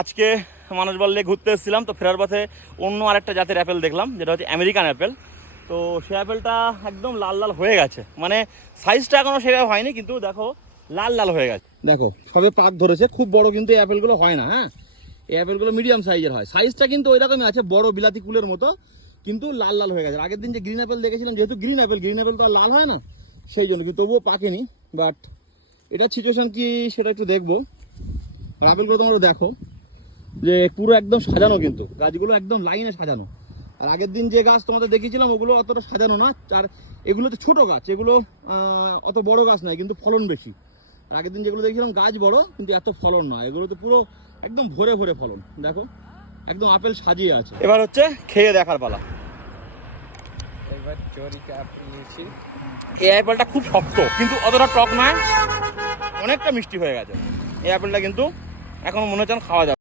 আজকে মানুষ বললে ঘুরতে এসেছিলাম, তো ফেরার পথে অন্য আরেকটা জাতের অ্যাপেল দেখলাম, যেটা হচ্ছে আমেরিকান অ্যাপেল। তো সেই অ্যাপেলটা একদম লাল লাল হয়ে গেছে, মানে সাইজটা এখনও সেভাবে হয়নি, কিন্তু দেখো লাল লাল হয়ে গেছে। দেখো সবে পাক ধরেছে, খুব বড় কিন্তু এই অ্যাপেলগুলো হয় না। হ্যাঁ, এই অ্যাপেলগুলো মিডিয়াম সাইজের হয়, সাইজটা কিন্তু ওই রকমই আছে, বড় বিলাতি কুলের মতো, কিন্তু লাল লাল হয়ে গেছে। আগের দিন যে গ্রিন অ্যাপেল দেখেছিলাম, যেহেতু গ্রিন অ্যাপেল তো আর লাল হয় না, সেই জন্য কিন্তু তবুও পাকেনি। বাট এটার সিচুয়েশন কি সেটা একটু দেখবো। আর আপেলগুলো তোমরা দেখো যে পুরো একদম সাজানো, কিন্তু গাছগুলো একদম লাইনে সাজানো। আর আগের দিন যে গাছ তোমাদের দেখিয়েছিলাম ওগুলো অতটা সাজানো না, আর এগুলো তো ছোটো গাছ, এগুলো অত বড় গাছ নয়, কিন্তু ফলন বেশি। আর আগের দিন যেগুলো দেখছিলাম গাছ বড় কিন্তু এত ফলন নয়, এগুলো তো পুরো একদম ভরে ভরে ফলন। দেখো একদম আপেল সাজিয়ে আছে। এবার হচ্ছে খেয়ে দেখার পালা। এবার চরিকা আপেল নিয়েছি। এই অ্যাপেলটা খুব শক্ত, কিন্তু অতটা টক নয়, অনেকটা মিষ্টি হয়ে গেছে। এই অ্যাপেলটা কিন্তু এখন মনে হচ্ছে খাওয়া যাবে।